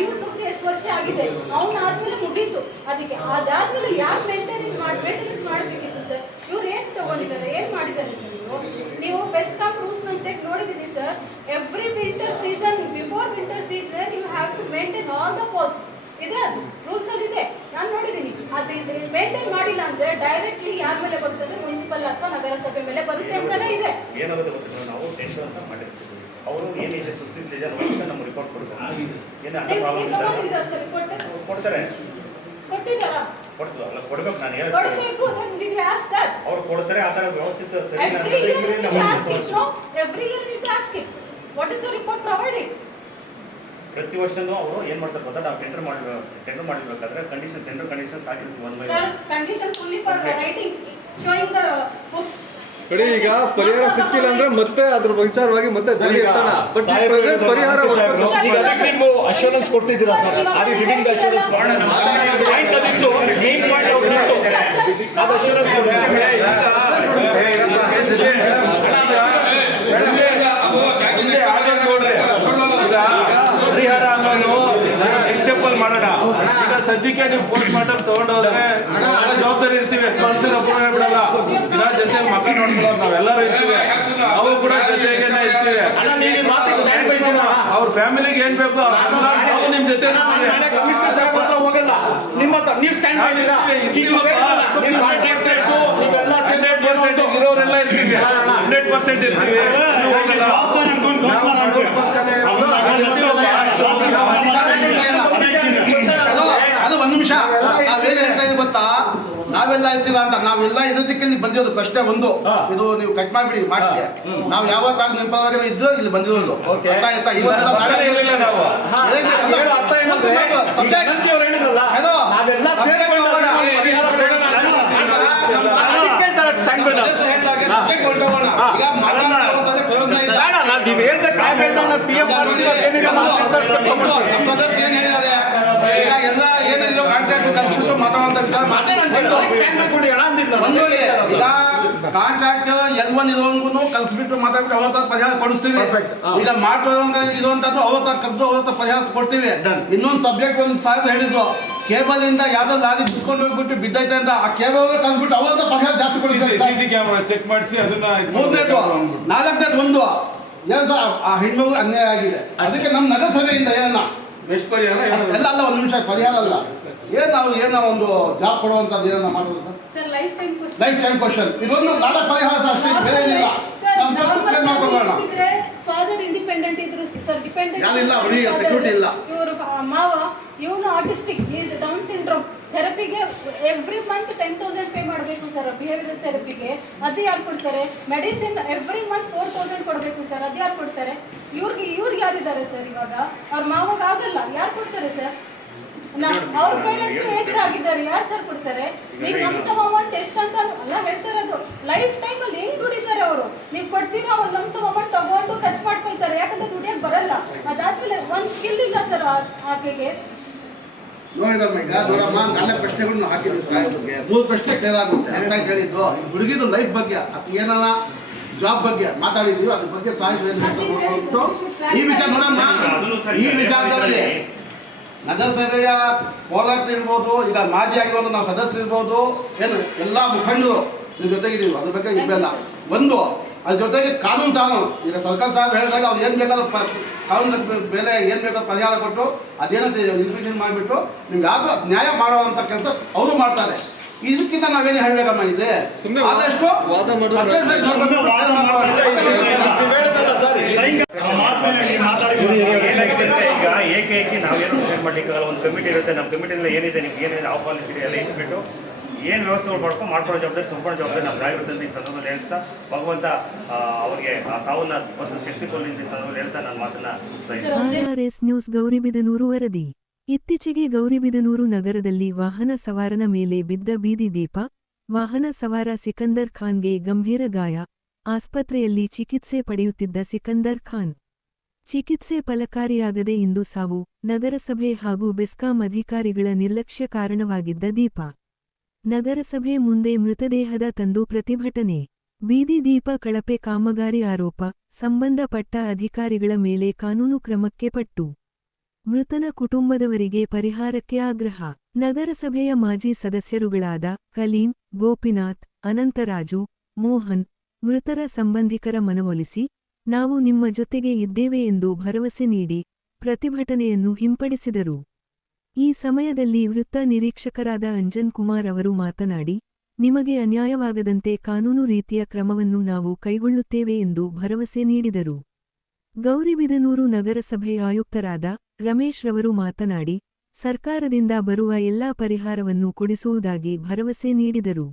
ಹನಿಯೂರ್ ಎಷ್ಟು ವರ್ಷ ಆಗಿದೆ, ಅವ್ನು ಆದ್ಮೇಲೆ ಮುಗೀತು. ಅದಕ್ಕೆ ಅದಾದ್ಮೇಲೆ ಯಾರು ಮೇಂಟೆನೆನ್ಸ್ ಮಾಡಬೇಕಿತ್ತು ಸರ್? ಇವ್ರು ಏನ್ ತಗೊಂಡಿದ್ದಾರೆ, ಏನ್ ಮಾಡಿದ್ದಾರೆ ಸರ್? ನೀವು ಬೆಸ್ಕಾಂ ರೂಲ್ಸ್ ತೆಗೆದು ನೋಡಿದೀನಿ sir. Every winter season, before winter season you have to maintain all the poles ಇದೆ, ಅದು ರೂಲ್ಸ್ ಅಲ್ಲಿ ಇದೆ, ನಾನು ನೋಡಿದ್ದೀನಿ. ಅದು ಮೇಂಟೈನ್ ಮಾಡಿಲ್ಲ ಅಂದ್ರೆ ಡೈರೆಕ್ಟ್ಲಿ ಯಾರ ಮೇಲೆ ಬರುತ್ತೆ ಅಂದ್ರೆ ಮುನ್ಸಿಪಲ್ ಅಥವಾ ನಗರಸಭೆ ಮೇಲೆ ಬರುತ್ತೆ ಅಂತಾನೆ ಇದೆ. ಏನಾಗುತ್ತೆ ಗೊತ್ತಿಲ್ಲ, ನಾವು ಟೆಂಡರ್ ಅಂತ ಮಾಡಿರ್ತೀವಿ, ಅವರು ಏನಿದೆ ಸುಸ್ತಿದೆ ನೋಡಿದ್ರೆ ನಮ್ಮ ರಿಪೋರ್ಟ್ ಕೊಡ್ತಾರೆ. ಕೊಡ್ತಾರೆ, ಕೊಟ್ಟಿದ್ದಾರಾ? ಕೊಡ್ತಲ್ಲ, ಕೊಡ್ಬೇಕು. ನಾನು ಕೊಡಬೇಕು, ಅವ್ರು ಕೊಡ್ತಾರೆ. ಆ ಥರ ವ್ಯವಸ್ಥಿತ ಪ್ರತಿ ವರ್ಷನೂ ಅವರು ಏನ್ ಮಾಡ್ತಾರೆ ಗೊತ್ತಾ, ನಾವು ಟೆಂಡರ್ ಮಾಡಿರ್ಬೇಕಾದ್ರೆ ಕಂಡೀಷನ್ಸ್ ಹಾಕಿರ್ತೀವಿ. ಕಡೆ ಈಗ ಪರಿಹಾರ ಸಿಕ್ಕಿಲ್ಲ ಅಂದ್ರೆ ಮತ್ತೆ ಅದ್ರ ವಿಚಾರವಾಗಿ ಮತ್ತೆ ಪರಿಹಾರ ಅಶ್ಯೂರೆನ್ಸ್ ಕೊಡ್ತಿದ್ದೀರಾ sir? Are you giving the assurance? Point ಅದಿತ್ತು, ಮೇನ್ ಪಾಯಿಂಟ್ ಅವ್ರು ಅದು ಅಶ್ಯೂರೆನ್ಸ್ ಪರಿಹಾರ ಅನ್ನೋದು ನೆಕ್ಸ್ಟ್ ಸ್ಟೆಪ್ ಅಲ್ಲಿ ಮಾಡೋಣ. ಈಗ ಸದ್ಯಕ್ಕೆ ನೀವು ಪೋಸ್ಟ್ ಮಾರ್ಟಮ್ ತಗೊಂಡೋದ್ರೆ ಜವಾಬ್ದಾರಿ ಇರ್ತೀವಿ, ಮನುಷ್ಯರ ಒಬ್ಬರೇ ಬಿಡಲ್ಲ, ದಿನ ಜೊತೆ ಮಕ್ಕ ನೋಡ್ಕೊಳ್ಳೋ ನಾವೆಲ್ಲರೂ ಇರ್ತೀವಿ, ನಾವು ಕೂಡ ಜೊತೆಗೇನೆ ಇರ್ತೀವಿ. ಅವ್ರ ಫ್ಯಾಮಿಲಿಗೆ ಏನ್ ಬೇಕು ನಾವು ನಿಮ್ ಜೊತೆ ಹೋಗಲ್ಲ, ನಿಮ್ಮ ಹತ್ರ ನೀವು ಸ್ಟ್ಯಾಂಡ್ ಮಾಡಿದ್ದೀರಾ? 100% ಇರೋರೆಲ್ಲ ಇರ್ತೀವಿ, 100% ಇರ್ತೀವಿ. ಅದು ಒಂದು ನಿಮಿಷ, ನಾವೇನು ಹೇಳ್ತಾ ಇದ್ದೀವಿ ಗೊತ್ತಾ, ನಾವೆಲ್ಲ ಇರ್ತಿಲ್ಲ ಅಂತ. ನಾವೆಲ್ಲ ಇದಕ್ಕೆ ಇಲ್ಲಿ ಬಂದಿರೋದು ಪ್ರಶ್ನೆ ಒಂದು, ಇದು ನೀವು ಕಟ್ ಮಾಡಿಬಿಡಿ ಮಾತಿಗೆ. ನಾವು ಯಾವತ್ತಾಗ ನಿಮ್ಮ ಪರವಾಗಿ ಇದ್ದು ಇಲ್ಲಿ ಬಂದಿರೋದು. ಎಲ್ಲ ಏನಿದೆ ಕಾಂಟ್ರಾಕ್ಟ್ ಕಲ್ಸ್ಬಿಟ್ಟು ಮಾತಾಡುವಂತ ಈಗ ಕಾಂಟ್ರಾಕ್ಟ್ L1 ಇರೋಂಗೂ ಕಲ್ಸ್ಬಿಟ್ಟು ಮಾತಾಡ್ಬಿಟ್ಟು ಅವತ್ತ ಪರಿಹಾರ ಕೊಡಿಸ್ತೀವಿ. ಈಗ ಮಾಡೋಂಗ ಇರುವಂತದ್ದು ಅವತ್ತ ಕಲ್ತು ಅವತ್ತ ಪರಿಹಾರ ಕೊಡ್ತೀವಿ. ಇನ್ನೊಂದು ಸಬ್ಜೆಕ್ಟ್ ಒಂದು ಸಾಹೇಬ್ ಹೇಳಿದ್ರು, ಕೇಬಲ್ ಇಂದ ಯಾವ್ದೋ ಲಾರಿ ಬಿಟ್ಕೊಂಡು ಹೋಗ್ಬಿಟ್ಟು ಬಿದ್ದೈತೆ ಅಂತ, ಆ ಕೇಬಲ್ ಕಲ್ಸ್ಬಿಟ್ಟು ಅವತ್ತ ಪರಿಹಾರ ಜಾಸ್ತಿ ಕೊಡ್ತೀವಿ. ಚೆಕ್ ಮಾಡಿಸಿ ಅದನ್ನ ಮೂರನೇದು, ನಾಲ್ಕನೇದು ಒಂದು ಏನು ಸರ್, ಆ ಹೆಣ್ಮಗು ಅನ್ಯಾಯ ಆಗಿದೆ, ಅದಕ್ಕೆ ನಮ್ಮ ನಗರಸಭೆಯಿಂದ ಏನನ್ನ ಎಲ್ಲ ಅಲ್ಲ, ಒಂದು ನಿಮಿಷ ಪರಿಹಾರ ಅಲ್ಲ, ಏನೋ ಒಂದು ಜಾಬ್ ಕೊಡುವಂಥದ್ದು ಏನನ್ನ ಮಾಡೋದು ಸರ್? ಲೈಫ್ ಟೈಮ್ ಕ್ವಶನ್ ಇದೊಂದು ನಾಲ್ಕು ಪರಿಹಾರ ಸರ್, ಅಷ್ಟೇ, ಬೇರೆ ಏನಿಲ್ಲ. ಫಾದರ್ ಇಂಡಿಪೆಂಡೆಂಟ್ ಇದ್ರು ಸರ್, ಡಿಪೆಂಡೆಂಟ್ ಯಾರಿಲ್ಲ, ಅವರಿಗೆ ಸೆಕ್ಯೂರಿಟಿ ಇಲ್ಲ. ಇವರು ಮಾವ ಇವನು ಆರ್ಟಿಸ್ಟಿಕ್, ಈಸ್ ಡೌನ್ ಸಿಂಡ್ರೋಮ್. ಥೆರಪಿಗೆ ಎವ್ರಿ ಮಂತ್ 10,000 ಪೇ ಮಾಡಬೇಕು ಸರ್, ಬಿಹೇವಿಯರ್ ಥೆರಪಿಗೆ. ಅದು ಯಾರು ಕೊಡ್ತಾರೆ? ಮೆಡಿಸಿನ್ ಎವ್ರಿ ಮಂತ್ 4,000 ಕೊಡಬೇಕು ಸರ್, ಅದು ಯಾರು ಕೊಡ್ತಾರೆ? ಇವ್ರಿಗೆ ಯಾರಿದ್ದಾರೆ ಸರ್? ಇವಾಗ ಅವ್ರ ಮಾವಾಗ ಆಗಲ್ಲ, ಯಾರು ಕೊಡ್ತಾರೆ ಸರ್? ಅವ್ರ ಪೇರೆಂಟ್ಸ್ ಏಜ್ಡ್ ಆಗಿದ್ದಾರೆ, ಯಾರು ಸರ್ ಕೊಡ್ತಾರೆ? ನೀವು ನಮ್ಮ ಸಮ್ ಅಮೌಂಟ್ ಎಷ್ಟು ಅಂತ ಅಲ್ಲ ಹೇಳ್ತಾ ಇರೋದು, ಲೈಫ್ ಟೈಮ್ ಅಲ್ಲಿ ಹೆಂಗ್ ದುಡಿತಾರೆ ಅವರು. ನೀವು ಕೊಡ್ತೀರಾ, ಅವ್ರು ನಮ್ಮ ಸಮ್ ಅಮೌಂಟ್ ತಗೊಂಡು ಖರ್ಚು ಮಾಡ್ಕೊಳ್ತಾರೆ, ಯಾಕಂದ್ರೆ ದುಡಿಯಕ್ಕೆ ಬರಲ್ಲ. ಅದಾದ್ಮೇಲೆ ಒಂದು ಸ್ಕಿಲ್ ಇಲ್ಲ ಸರ್ ಆಕೆಗೆ. ನೋಡಿದಮ್ಮ, ಈಗ ನೋಡಮ್ಮ, ನಾಲ್ಕು ಪ್ರಶ್ನೆಗಳನ್ನ ಹಾಕಿದ್ವಿ ಸಾಹೇಬ್ರಿಗೆ, 3 ಪ್ರಶ್ನೆ ಕ್ಲಿಯರ್ ಆಗುತ್ತೆ. ಅಂತ ಹೇಳಿದ್ದು ಹುಡುಗಿದು ಲೈಫ್ ಬಗ್ಗೆ ಅಥವಾ ಏನಾರ ಜಾಬ್ ಬಗ್ಗೆ ಮಾತಾಡಿದೀವಿ, ಅದ್ರ ಬಗ್ಗೆ ಸಾಹೇಬ್ರು ಈ ವಿಚಾರ ನೋಡಮ್ಮ. ಈ ವಿಚಾರದಲ್ಲಿ ನಗರಸಭೆಯ ಹೋರಾಟ ಇರ್ಬೋದು, ಈಗ ಮಾಜಿ ಆಗಿರೋದು ನಾವು ಸದಸ್ಯರು ಇರ್ಬೋದು, ಏನು ಎಲ್ಲ ಮುಖಂಡರು ನಿಮ್ಮ ಜೊತೆಗಿದ್ದೀವಿ, ಅದ್ರ ಬಗ್ಗೆ ಇವೆಲ್ಲ ಒಂದು. ಅದ್ರ ಜೊತೆಗೆ ಕಾನೂನು ಈಗ ಸರ್ಕಾರ ಸಾಹೇಬ್ ಹೇಳಿದಾಗ ಅವ್ರು ಏನು ಬೇಕಾದ್ರೂ ಕಾನೂನು ಬೆಲೆ ಏನು ಬೇಕಾದ್ರೂ ಪರಿಹಾರ ಕೊಟ್ಟು ಅದೇನೋ ಇನ್ಫೆಕ್ಷನ್ ಮಾಡಿಬಿಟ್ಟು ನಿಮ್ಗೆ ಯಾವುದು ನ್ಯಾಯ ಮಾಡುವಂಥ ಕೆಲಸ ಅವರು ಮಾಡ್ತಾರೆ. ಇದಕ್ಕಿಂತ ನಾವೇನು ಹೇಳಬೇಕಮ್ಮ, ಇದೆ ಆದಷ್ಟು ಈಗ ಏಕೈಕಿ ನಾವೇನು ಡಿಸೈಡ್ ಮಾಡ್ಲಿಕ್ಕಾಗಲ್ಲ. ಒಂದು ಕಮಿಟಿ ಇರುತ್ತೆ, ನಮ್ಮ ಕಮಿಟಿಯಲ್ಲಿ ಏನಿದೆ, ನಿಮ್ಗೆ ಏನಿದೆ ಆಹ್ವಾನಿಸಿದೆ ಎಲ್ಲ ಇಟ್ಬಿಟ್ಟು ಏನು ವ್ಯವಸ್ಥೆಗಳು ಮಾಡ್ಕೊಳ್ಳೋ ಜವಾಬ್ದಾರಿ, ಸಂಪೂರ್ಣ ಜವಾಬ್ದಾರಿ ನಮ್ದಾಗಿರುತ್ತೆ ಅಂತ ಈ ಸಂದರ್ಭದಲ್ಲಿ ಹೇಳ್ತಾ, ಭಗವಂತ ಅವರಿಗೆ ಆ ಸಾವನ್ನ ವರ್ಷದ ಶಕ್ತಿ ಕೊಡಲಿ ಅಂತ ಈ ಸಂದರ್ಭದಲ್ಲಿ ಹೇಳ್ತಾ ನನ್ನ ಮಾತನ್ನ RRS ನ್ಯೂಸ್ ಗೌರಿಬಿದನೂರು ವರದಿ. ಇತ್ತೀಚೆಗೆ ಗೌರಿಬಿದನೂರು ನಗರದಲ್ಲಿ ವಾಹನ ಸವಾರನ ಮೇಲೆ ಬಿದ್ದ ಬೀದಿ ದೀಪ, ವಾಹನ ಸವಾರ ಸಿಕಂದರ್ ಖಾನ್ಗೆ ಗಂಭೀರ ಗಾಯ, ಆಸ್ಪತ್ರೆಯಲ್ಲಿ ಚಿಕಿತ್ಸೆ ಪಡೆಯುತ್ತಿದ್ದ ಸಿಕಂದರ್ ಖಾನ್ ಚಿಕಿತ್ಸೆ ಫಲಕಾರಿಯಾಗದೆ ಇಂದು ಸಾವು. ನಗರಸಭೆ ಹಾಗೂ ಬೆಸ್ಕಾಂ ಅಧಿಕಾರಿಗಳ ನಿರ್ಲಕ್ಷ್ಯ ಕಾರಣವಾಗಿದ್ದ ದೀಪ. ನಗರಸಭೆ ಮುಂದೆ ಮೃತದೇಹದ ತಂದು ಪ್ರತಿಭಟನೆ. ಬೀದಿ ದೀಪ ಕಳಪೆ ಕಾಮಗಾರಿ ಆರೋಪ, ಸಂಬಂಧಪಟ್ಟ ಅಧಿಕಾರಿಗಳ ಮೇಲೆ ಕಾನೂನು ಕ್ರಮಕ್ಕೆ ಪಟ್ಟು. ಮೃತನ ಕುಟುಂಬದವರಿಗೆ ಪರಿಹಾರಕ್ಕೆ ಆಗ್ರಹ. ನಗರಸಭೆಯ ಮಾಜಿ ಸದಸ್ಯರುಗಳಾದ ಕಲೀಂ, ಗೋಪಿನಾಥ್, ಅನಂತರಾಜು, ಮೋಹನ್ ಮೃತರ ಸಂಬಂಧಿಕರ ಮನವೊಲಿಸಿ ನಾವು ನಿಮ್ಮ ಜೊತೆಗೆ ಇದ್ದೇವೆ ಎಂದು ಭರವಸೆ ನೀಡಿ ಪ್ರತಿಭಟನೆಯನ್ನು ಹಿಂಪಡಿಸಿದರು. ಈ ಸಮಯದಲ್ಲಿ ವೃತ್ತ ನಿರೀಕ್ಷಕರಾದ ಅಂಜನ್ ಕುಮಾರ್ ಅವರು ಮಾತನಾಡಿ, ನಿಮಗೆ ಅನ್ಯಾಯವಾಗದಂತೆ ಕಾನೂನು ರೀತಿಯ ಕ್ರಮವನ್ನು ನಾವು ಕೈಗೊಳ್ಳುತ್ತೇವೆ ಎಂದು ಭರವಸೆ ನೀಡಿದರು. ಗೌರಿಬಿದನೂರು ನಗರಸಭೆ ಆಯುಕ್ತರಾದ ರಮೇಶ್ ರವರು ಮಾತನಾಡಿ, ಸರ್ಕಾರದಿಂದ ಬರುವ ಎಲ್ಲಾ ಪರಿಹಾರವನ್ನು ಕೊಡಿಸುವುದಾಗಿ ಭರವಸೆ ನೀಡಿದರು.